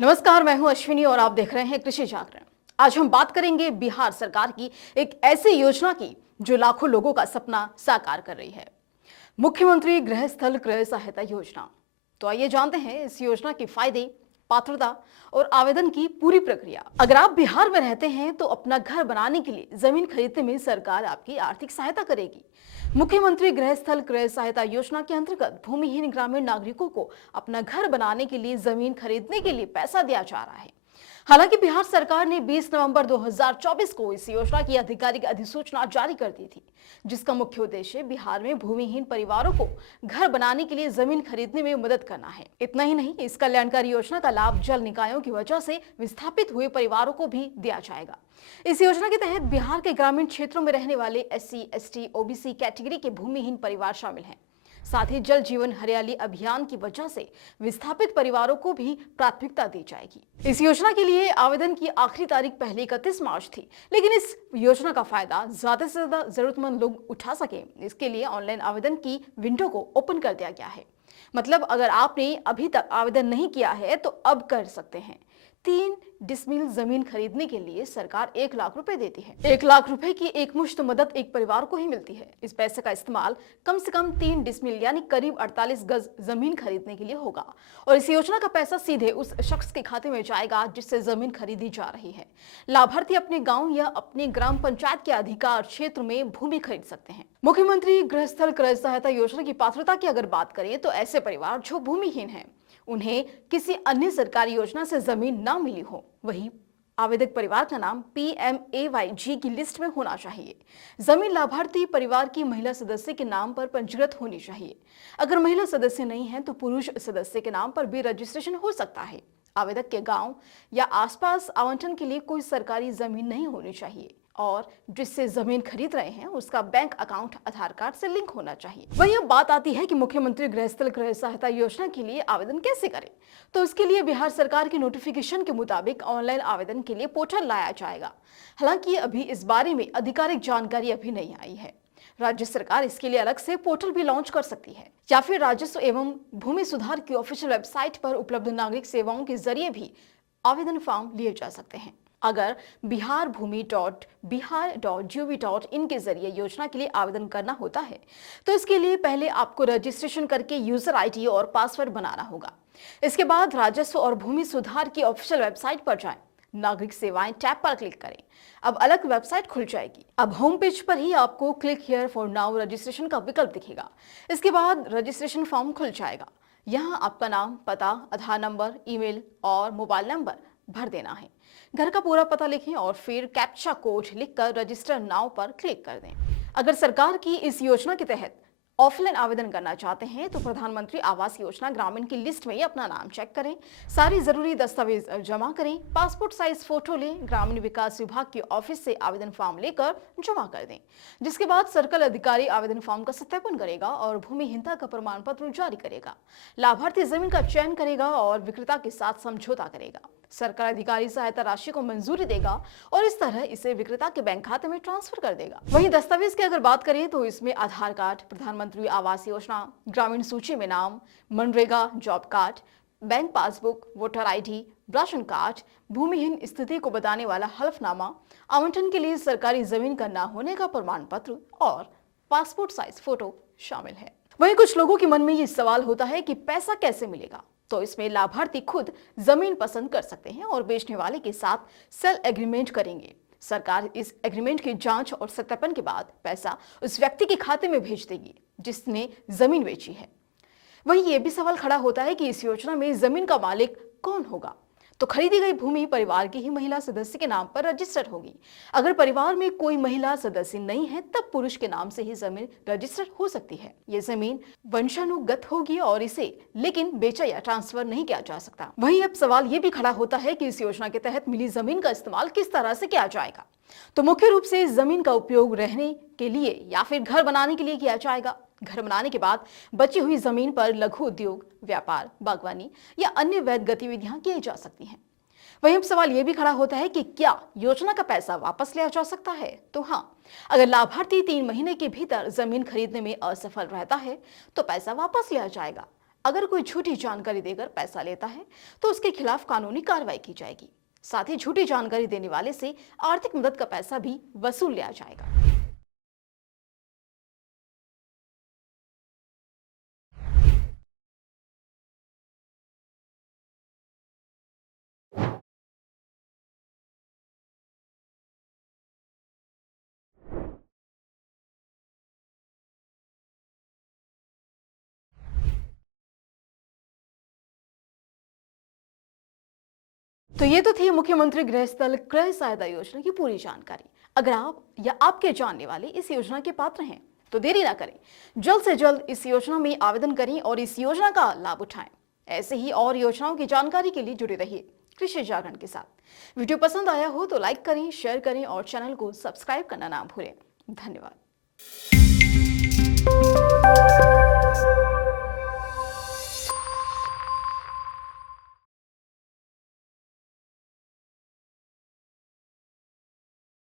नमस्कार, मैं हूं अश्विनी और आप देख रहे हैं कृषि जागरण। आज हम बात करेंगे बिहार सरकार की एक ऐसी योजना की जो लाखों लोगों का सपना साकार कर रही है। मुख्यमंत्री गृहस्थल क्रय सहायता योजना। तो आइए जानते हैं इस योजना के फायदे, पात्रता और आवेदन की पूरी प्रक्रिया। अगर आप बिहार में रहते हैं तो अपना घर बनाने के लिए जमीन खरीदने में सरकार आपकी आर्थिक सहायता करेगी। मुख्यमंत्री गृहस्थल क्रय सहायता योजना के अंतर्गत भूमिहीन ग्रामीण नागरिकों को अपना घर बनाने के लिए जमीन खरीदने के लिए पैसा दिया जा रहा है। हालांकि बिहार सरकार ने 20 नवंबर 2024 को इस योजना की आधिकारिक अधिसूचना जारी कर दी थी, जिसका मुख्य उद्देश्य बिहार में भूमिहीन परिवारों को घर बनाने के लिए जमीन खरीदने में मदद करना है। इतना ही नहीं, इस कल्याणकारी योजना का लाभ जल निकायों की वजह से विस्थापित हुए परिवारों को भी दिया जाएगा। इस योजना के तहत बिहार के ग्रामीण क्षेत्रों में रहने वाले एससी, एसटी, ओबीसी कैटेगरी के भूमिहीन परिवार शामिल हैं। साथ ही जल जीवन हरियाली अभियान की वजह से विस्थापित परिवारों को भी प्राथमिकता दी जाएगी। इस योजना के लिए आवेदन की आखिरी तारीख पहले 31 मार्च थी, लेकिन इस योजना का फायदा ज्यादा से ज्यादा जरूरतमंद लोग उठा सके, इसके लिए ऑनलाइन आवेदन की विंडो को ओपन कर दिया गया है। मतलब अगर आपने अभी तक आवेदन नहीं किया है तो अब कर सकते हैं। 3 डिसमिल जमीन खरीदने के लिए सरकार 1 लाख रुपए देती है। 1 लाख रुपए की एकमुश्त मदद एक परिवार को ही मिलती है। इस पैसे का इस्तेमाल कम से कम 3 डिसमिल यानी करीब 48 गज जमीन खरीदने के लिए होगा और इस योजना का पैसा सीधे उस शख्स के खाते में जाएगा जिससे जमीन खरीदी जा रही है। लाभार्थी अपने गांव या अपने ग्राम पंचायत के अधिकार क्षेत्र में भूमि खरीद सकते हैं। मुख्यमंत्री गृहस्थल क्रय सहायता योजना की पात्रता की अगर बात करें तो ऐसे परिवार जो भूमिहीन हैं, उन्हें किसी अन्य सरकारी योजना से जमीन ना मिली हो, वही आवेदक परिवार का नाम PMAYG की लिस्ट में होना चाहिए। जमीन लाभार्थी परिवार की महिला सदस्य के नाम पर पंजीकृत होनी चाहिए। अगर महिला सदस्य नहीं है तो पुरुष सदस्य के नाम पर भी रजिस्ट्रेशन हो सकता है। आवेदक के गांव या आसपास आवंटन के लिए कोई सरकारी जमीन नहीं होनी चाहिए और जिससे जमीन खरीद रहे हैं उसका बैंक अकाउंट आधार कार्ड से लिंक होना चाहिए। वहीं अब बात आती है कि मुख्यमंत्री गृहस्थल क्रय सहायता योजना के लिए आवेदन कैसे करें। तो इसके लिए बिहार सरकार के नोटिफिकेशन के मुताबिक ऑनलाइन आवेदन के लिए पोर्टल लाया जाएगा। हालांकि अभी इस बारे में आधिकारिक जानकारी अभी नहीं आई है। राज्य सरकार इसके लिए अलग से पोर्टल भी लॉन्च कर सकती है या फिर राजस्व एवं भूमि सुधार की ऑफिशियल वेबसाइट पर उपलब्ध नागरिक सेवाओं के जरिए भी आवेदन फॉर्म लिए जा सकते हैं। अगर biharbhumi.bihar.gov.in के जरिए योजना के लिए आवेदन करना होता है तो इसके लिए पहले आपको रजिस्ट्रेशन करके यूजर आईडी और पासवर्ड बनाना होगा। इसके बाद राजस्व और भूमि सुधार की ऑफिशियल वेबसाइट पर जाएं, नागरिक सेवाएं टैब पर क्लिक करें। अब अलग वेबसाइट खुल जाएगी। अब होम पेज पर ही आपको click here for now registration का विकल्प दिखेगा। इसके बाद रजिस्ट्रेशन फॉर्म खुल जाएगा। यहाँ आपका नाम, पता, आधार नंबर, ईमेल और मोबाइल नंबर भर देना है। घर का पूरा पता लिखें और फिर कैप्चा कोड लिखकर रजिस्टर नाउ पर क्लिक कर दें। अगर सरकार की इस योजना के तहत ऑफलाइन आवेदन करना चाहते हैं तो प्रधानमंत्री आवास योजना ग्रामीण की लिस्ट में अपना नाम चेक करें, सारी जरूरी दस्तावेज जमा करें, पासपोर्ट साइज फोटो लें, ग्रामीण विकास विभाग के ऑफिस से आवेदन फॉर्म लेकर जमा कर दें। जिसके बाद सर्कल अधिकारी आवेदन फॉर्म का सत्यापन करेगा और भूमिहीनता का प्रमाण पत्र जारी करेगा। लाभार्थी जमीन का चयन करेगा और विक्रेता के साथ समझौता करेगा। सरकार अधिकारी सहायता राशि को मंजूरी देगा और इस तरह इसे विक्रेता के बैंक खाते में ट्रांसफर कर देगा। वहीं दस्तावेज की अगर बात करें तो इसमें आधार कार्ड, प्रधानमंत्री आवास योजना, ग्रामीण सूची में नाम, MNREGA job card, bank passbook, voter ID, ration card, भूमिहीन स्थिति को बताने वाला हलफनामा, आवंटन के लिए सरकारी जमीन का न होने का प्रमाण पत्र और पासपोर्ट साइज फोटो शामिल है। वहीं कुछ लोगों के मन में ये सवाल होता है कि पैसा कैसे मिलेगा। तो इसमें लाभार्थी खुद जमीन पसंद कर सकते हैं और बेचने वाले के साथ सेल एग्रीमेंट करेंगे। सरकार इस एग्रीमेंट की जांच और सत्यापन के बाद पैसा उस व्यक्ति के खाते में भेज देगी जिसने जमीन बेची है। वहीं यह भी सवाल खड़ा होता है कि इस योजना में जमीन का मालिक कौन होगा। तो खरीदी गई भूमि परिवार की ही महिला सदस्य के नाम पर रजिस्टर्ड होगी। अगर परिवार में कोई महिला सदस्य नहीं है तब पुरुष के नाम से ही जमीन रजिस्टर्ड हो सकती है। ये जमीन वंशानुगत होगी और इसे लेकिन बेचा या ट्रांसफर नहीं किया जा सकता। वहीं अब सवाल ये भी खड़ा होता है कि इस योजना के तहत मिली जमीन का इस्तेमाल किस तरह से किया जाएगा। तो मुख्य रूप से जमीन का उपयोग रहने के लिए या फिर घर बनाने के लिए किया जाएगा। घर बनाने के बाद बची हुई जमीन पर लघु उद्योग, व्यापार, बागवानी या अन्य वैध गतिविधियां की जा सकती हैं। वहीं अब सवाल यह भी खड़ा होता है कि क्या योजना का पैसा वापस लिया जा सकता है। तो हाँ, अगर लाभार्थी 3 महीने के भीतर जमीन खरीदने में असफल रहता है तो पैसा वापस लिया जाएगा। अगर कोई झूठी जानकारी देकर पैसा लेता है तो उसके खिलाफ कानूनी कार्रवाई की जाएगी। साथ ही झूठी जानकारी देने वाले से आर्थिक मदद का पैसा भी वसूल लिया जाएगा। तो ये तो थी मुख्यमंत्री गृहस्थल क्रय सहायता योजना की पूरी जानकारी। अगर आप या आपके जानने वाले इस योजना के पात्र हैं तो देरी ना करें, जल्द से जल्द इस योजना में आवेदन करें और इस योजना का लाभ उठाएं। ऐसे ही और योजनाओं की जानकारी के लिए जुड़े रहिए कृषि जागरण के साथ। वीडियो पसंद आया हो तो लाइक करें, शेयर करें और चैनल को सब्सक्राइब करना ना भूलें। धन्यवाद।